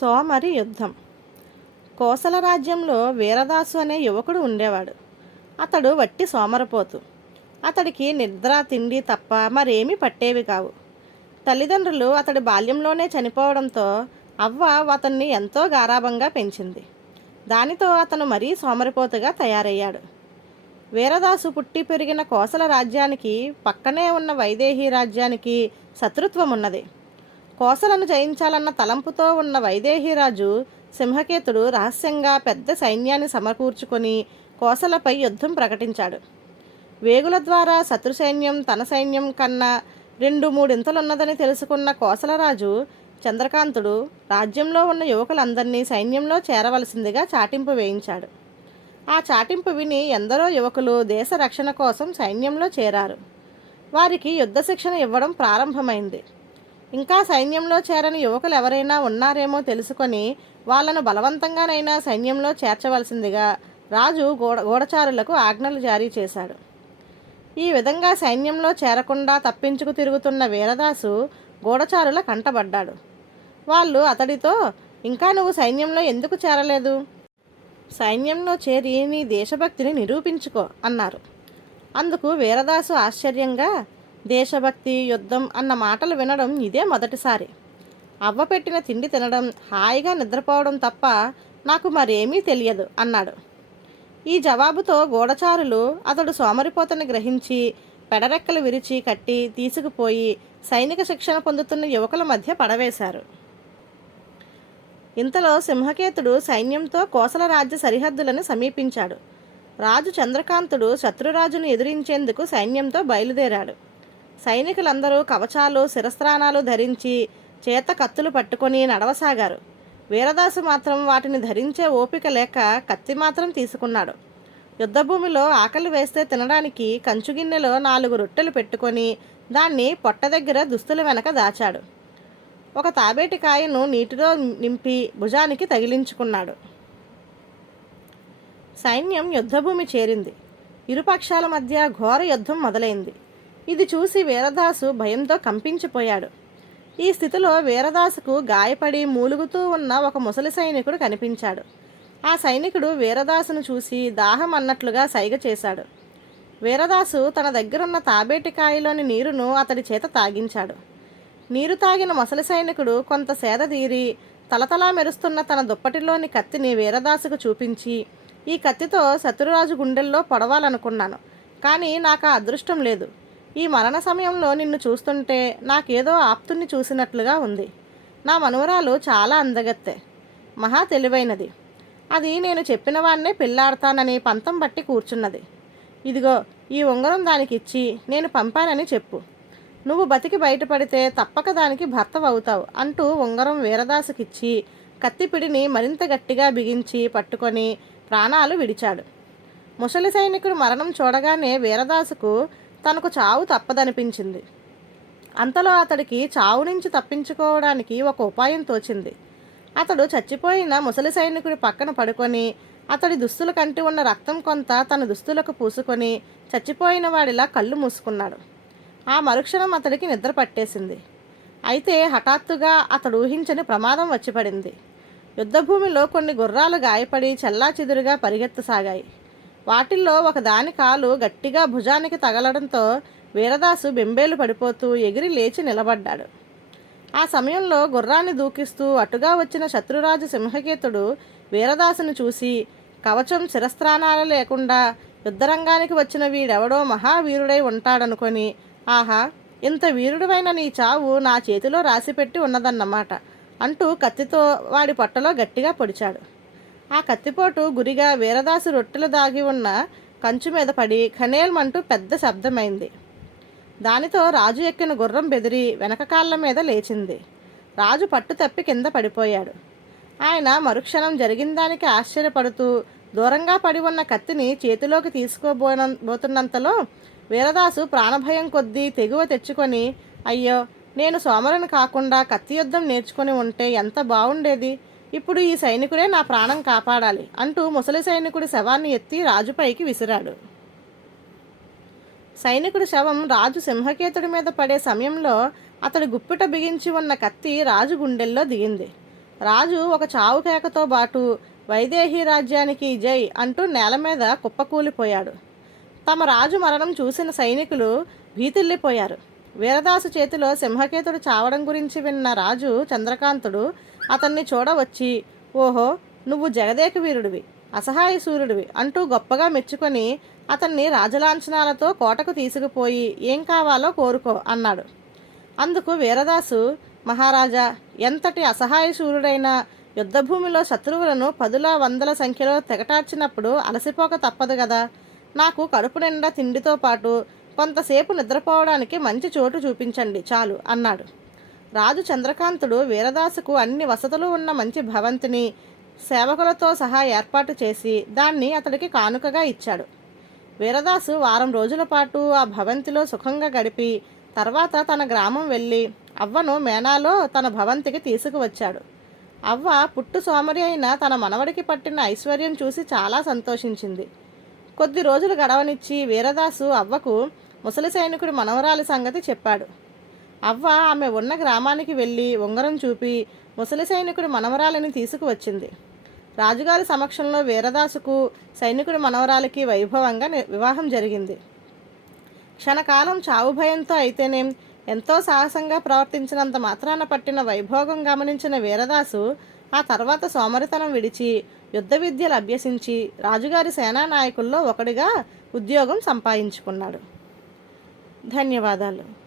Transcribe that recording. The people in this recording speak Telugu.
సోమరి యుద్ధం. కోసల రాజ్యంలో వీరదాసు అనే యువకుడు ఉండేవాడు. అతడు వట్టి సోమరపోతు. అతడికి నిద్ర తిండి తప్ప మరేమీ పట్టేవి కావు. తల్లిదండ్రులు అతడి బాల్యంలోనే చనిపోవడంతో అవ్వ అతన్ని ఎంతో గారాభంగా పెంచింది. దానితో అతను మరీ సోమరిపోతుగా తయారయ్యాడు. వీరదాసు పుట్టి పెరిగిన కోసల రాజ్యానికి పక్కనే ఉన్న వైదేహి రాజ్యానికి శత్రుత్వం ఉన్నది కోసలను జయించాలన్న తలంపుతో ఉన్న వైదేహిరాజు సింహకేతుడు రహస్యంగా పెద్ద సైన్యాన్ని సమకూర్చుకొని కోసలపై యుద్ధం ప్రకటించాడు. వేగుల ద్వారా శత్రు సైన్యం తన సైన్యం కన్నా రెండు మూడింతలున్నదని తెలుసుకున్న కోసలరాజు చంద్రకాంతుడు రాజ్యంలో ఉన్న యువకులందరినీ సైన్యంలో చేరవలసిందిగా చాటింపు వేయించాడు. ఆ చాటింపు విని ఎందరో యువకులు దేశ రక్షణ కోసం సైన్యంలో చేరారు. వారికి యుద్ధ శిక్షణ ఇవ్వడం ప్రారంభమైంది. ఇంకా సైన్యంలో చేరని యువకులు ఎవరైనా ఉన్నారేమో తెలుసుకొని వాళ్ళను బలవంతంగానైనా సైన్యంలో చేర్చవలసిందిగా రాజు గోడ గూఢచారులకు ఆజ్ఞలు జారీ చేశాడు. ఈ విధంగా సైన్యంలో చేరకుండా తప్పించుకు తిరుగుతున్న వీరదాసు గూఢచారుల కంటబడ్డాడు. వాళ్ళు అతడితో ఇంకా నువ్వు సైన్యంలో ఎందుకు చేరలేదు? సైన్యంలో చేరి నీ దేశభక్తిని నిరూపించుకో అన్నారు. అందుకు వీరదాసు ఆశ్చర్యంగా దేశభక్తి యుద్ధం అన్న మాటలు వినడం ఇదే మొదటిసారి. అవ్వ పెట్టిన తిండి తినడం హాయిగా నిద్రపోవడం తప్ప నాకు మరేమీ తెలియదు అన్నాడు. ఈ జవాబుతో గూఢచారులు అతడు సోమరిపోతను గ్రహించి పెడరెక్కలు విరిచి కట్టి తీసుకుపోయి సైనిక శిక్షణ పొందుతున్న యువకుల మధ్య పడవేశారు. ఇంతలో సింహకేతుడు సైన్యంతో కోసల రాజ్య సరిహద్దులను సమీపించాడు. రాజు చంద్రకాంతుడు శత్రురాజును ఎదిరించేందుకు సైన్యంతో బయలుదేరాడు. సైనికులందరూ కవచాలు శిరస్త్రాణాలు ధరించి చేత కత్తులు పట్టుకొని నడవసాగారు. వీరదాసు మాత్రం వాటిని ధరించే ఓపిక లేక కత్తి మాత్రం తీసుకున్నాడు. యుద్ధభూమిలో ఆకలి వేస్తే తినడానికి కంచుగిన్నెలో నాలుగు రొట్టెలు పెట్టుకొని దాన్ని పొట్ట దగ్గర దుస్తుల వెనక దాచాడు. ఒక తాబేటి కాయను నీటిలో నింపి భుజానికి తగిలించుకున్నాడు. సైన్యం యుద్ధభూమి చేరింది. ఇరుపక్షాల మధ్య ఘోర యుద్ధం మొదలైంది. ఇది చూసి వీరదాసు భయంతో కంపించిపోయాడు. ఈ స్థితిలో వీరదాసుకు గాయపడి మూలుగుతూ ఉన్న ఒక ముసలి సైనికుడు కనిపించాడు. ఆ సైనికుడు వీరదాసును చూసి దాహం అన్నట్లుగా సైగ చేశాడు. వీరదాసు తన దగ్గరున్న తాబేటికాయలోని నీరును అతడి చేత తాగించాడు. నీరు తాగిన ముసలి సైనికుడు కొంత సేద తీరి తలతలా మెరుస్తున్న తన దుప్పటిలోని కత్తిని వీరదాసుకు చూపించి ఈ కత్తితో శత్రురాజు గుండెల్లో పొడవాలనుకున్నాను కానీ నాకు ఆ అదృష్టం లేదు. ఈ మరణ సమయంలో నిన్ను చూస్తుంటే నాకేదో ఆప్తుణ్ణి చూసినట్లుగా ఉంది. నా మనవరాలు చాలా అందగత్తె. మహా తెలివైనది. అది నేను చెప్పిన వాడినే పెళ్ళాడతానని పంతం బట్టి కూర్చున్నది. ఇదిగో ఈ ఉంగరం దానికి ఇచ్చి నేను పంపానని చెప్పు. నువ్వు బతికి బయటపడితే తప్పక దానికి భర్తవవుతావు అంటూ ఉంగరం వీరదాసుకిచ్చి కత్తిపిడిని మరింత గట్టిగా బిగించి పట్టుకొని ప్రాణాలు విడిచాడు. ముసలి సైనికుడు మరణం చూడగానే వీరదాసుకు తనకు చావు తప్పదనిపించింది. అంతలో అతడికి చావు నుంచి తప్పించుకోవడానికి ఒక ఉపాయం తోచింది. అతడు చచ్చిపోయిన ముసలి సైనికుడి పక్కన పడుకొని అతడి దుస్తుల కంటి ఉన్న రక్తం కొంత తన దుస్తులకు పూసుకొని చచ్చిపోయిన వాడిలా కళ్ళు మూసుకున్నాడు. ఆ మరుక్షణం అతడికి నిద్ర పట్టేసింది. అయితే హఠాత్తుగా అతడు ఊహించని ప్రమాదం వచ్చిపడింది యుద్ధభూమిలో కొన్ని గుర్రాలు గాయపడి చెల్లాచెదురుగా పరిగెత్తసాగాయి. వాటిల్లో ఒకదాని కాలు గట్టిగా భుజానికి తగలడంతో వీరదాసు బెంబేలు పడిపోతూ ఎగిరి లేచి నిలబడ్డాడు. ఆ సమయంలో గుర్రాన్ని దూకిస్తూ అటుగా వచ్చిన శత్రురాజు సింహకేతుడు వీరదాసును చూసి కవచం శిరస్త్రాణాలు లేకుండా యుద్ధరంగానికి వచ్చిన వీడెవడో మహావీరుడై ఉంటాడనుకొని ఆహా ఇంత వీరుడువైన నీ చావు నా చేతిలో రాసిపెట్టి ఉన్నదన్నమాట అంటూ కత్తితో వాడి పొట్టలో గట్టిగా పొడిచాడు. ఆ కత్తిపోటు గురిగా వీరదాసు రొట్టెలు దాగి ఉన్న కంచు మీద పడి ఖనేల్మంటూ పెద్ద శబ్దమైంది. దానితో రాజు ఎక్కిన గుర్రం బెదిరి వెనక కాళ్ళ మీద లేచింది. రాజు పట్టు తప్పి కింద పడిపోయాడు. ఆయన మరుక్షణం జరిగిన దానికి ఆశ్చర్యపడుతూ దూరంగా పడి ఉన్న కత్తిని చేతిలోకి తీసుకోబోన పోతున్నంతలో వీరదాసు ప్రాణభయం కొద్దీ తెగువ తెచ్చుకొని అయ్యో నేను సోమరుని కాకుండా కత్తి యుద్ధం నేర్చుకొని ఉంటే ఎంత బాగుండేది ఇప్పుడు ఈ సైనికుడే నా ప్రాణం కాపాడాలి అంటూ ముసలి సైనికుడి శవాన్ని ఎత్తి రాజుపైకి విసిరాడు. సైనికుడి శవం రాజు సింహకేతుడి మీద పడే సమయంలో అతడు గుప్పిట బిగించి ఉన్న కత్తి రాజు గుండెల్లో దిగింది. రాజు ఒక చావు కేకతో బాటు వైదేహి రాజ్యానికి జై అంటూ నేల మీద కుప్పకూలిపోయాడు. తమ రాజు మరణం చూసిన సైనికులు భీతిల్లిపోయారు. వీరదాసు చేతిలో సింహకేతుడు చావడం గురించి విన్న రాజు చంద్రకాంతుడు అతన్ని చూడవచ్చి. ఓహో నువ్వు జగదేక వీరుడివి అసహాయ సూర్యుడివి అంటూ గొప్పగా మెచ్చుకొని అతన్ని రాజలాంఛనాలతో కోటకు తీసుకుపోయి ఏం కావాలో కోరుకో అన్నాడు. అందుకు వీరదాసు మహారాజా ఎంతటి అసహాయ సూర్యుడైన యుద్ధభూమిలో శత్రువులను పదుల వందల సంఖ్యలో తెగటార్చినప్పుడు అలసిపోక తప్పదు కదా. నాకు కడుపు నిండా తిండితో పాటు కొంతసేపు నిద్రపోవడానికి మంచి చోటు చూపించండి చాలు అన్నాడు. రాజు చంద్రకాంతుడు వీరదాసుకు అన్ని వసతులు ఉన్న మంచి భవంతిని సేవకులతో సహా ఏర్పాటు చేసి దాన్ని అతడికి కానుకగా ఇచ్చాడు. వీరదాసు వారం రోజుల పాటు ఆ భవంతిలో సుఖంగా గడిపి తర్వాత తన గ్రామం వెళ్ళి అవ్వను మేనాలో తన భవంతికి తీసుకువచ్చాడు. అవ్వ పుట్టు సోమరి అయిన తన మనవడికి పట్టిన ఐశ్వర్యం చూసి చాలా సంతోషించింది. కొద్ది రోజులు గడవనిచ్చి వీరదాసు అవ్వకు ముసలి సైనికుడి మనవరాలి సంగతి చెప్పాడు. అవ్వ ఆమె ఉన్న గ్రామానికి వెళ్ళి ఉంగరం చూపి ముసలి సైనికుడి మనవరాలిని తీసుకువచ్చింది. రాజుగారి సమక్షంలో వీరదాసుకు సైనికుడి మనవరాలికి వైభవంగా వివాహం జరిగింది. క్షణకాలం చావు భయంతో అయితేనేం ఎంతో సాహసంగా ప్రవర్తించినంత మాత్రాన పట్టిన వైభోగం గమనించిన వీరదాసు ఆ తర్వాత సోమరితనం విడిచి యుద్ధ విద్యలు అభ్యసించి రాజుగారి సేనా నాయకుల్లో ఒకడిగా ఉద్యోగం సంపాదించుకున్నాడు. ధన్యవాదాలు.